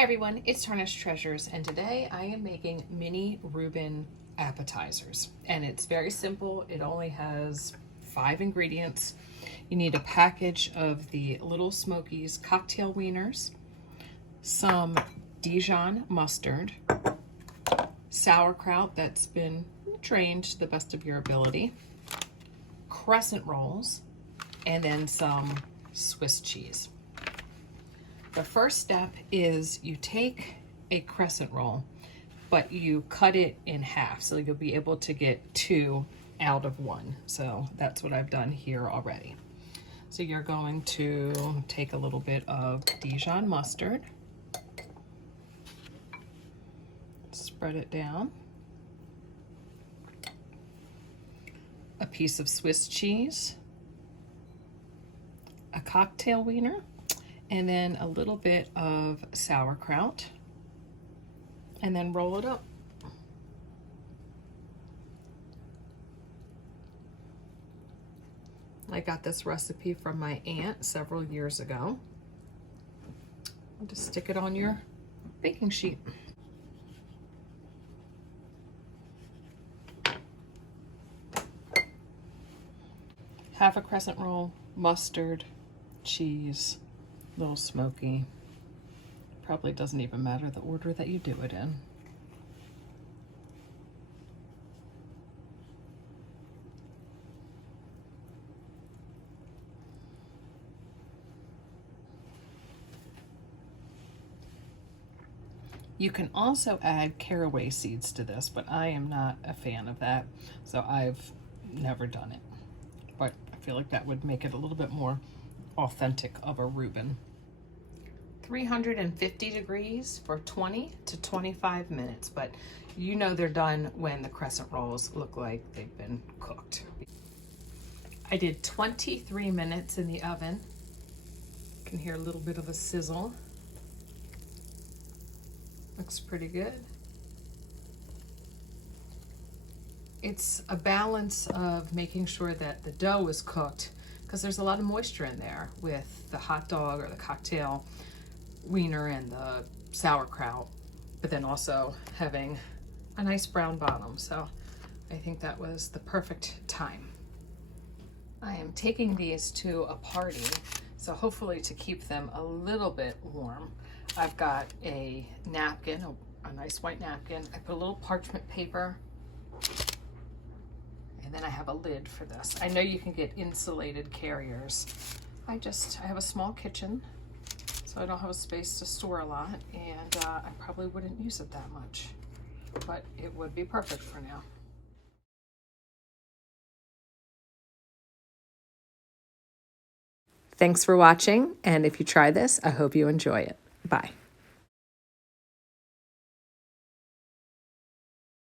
Hi everyone, it's Tarnished Treasures, and today I am making mini Rueben appetizers. And it's very simple. It only has 5 ingredients. You need a package of the little Smokies cocktail wieners, some Dijon mustard, sauerkraut that's been drained to the best of your ability, crescent rolls, and then some Swiss cheese. The first step is you take a crescent roll, but you cut it in half so you'll be able to get 2 out of 1. So that's what I've done here already. So you're going to take a little bit of Dijon mustard, spread it down, a piece of Swiss cheese, a cocktail wiener, and then a little bit of sauerkraut, and then roll it up. I got this recipe from my aunt several years ago. I'll just stick it on your baking sheet. Half a crescent roll, mustard, cheese, little smoky. Probably doesn't even matter the order that you do it in. You can also add caraway seeds to this, but I am not a fan of that, so I've never done it. But I feel like that would make it a little bit more authentic of a Rueben. 350 degrees for 20 to 25 minutes, but you know they're done when the crescent rolls look like they've been cooked. I did 23 minutes in the oven. You can hear a little bit of a sizzle. Looks pretty good. It's a balance of making sure that the dough is cooked, because there's a lot of moisture in there with the hot dog or the cocktail wiener and the sauerkraut, but then also having a nice brown bottom. So I think that was the perfect time. I am taking these to a party, so hopefully to keep them a little bit warm, I've got a napkin, a nice white napkin. I put a little parchment paper, and then I have a lid for this. I know you can get insulated carriers. I have a small kitchen, so I don't have a space to store a lot, and I probably wouldn't use it that much, but it would be perfect for now. Thanks for watching, and if you try this, I hope you enjoy it. Bye.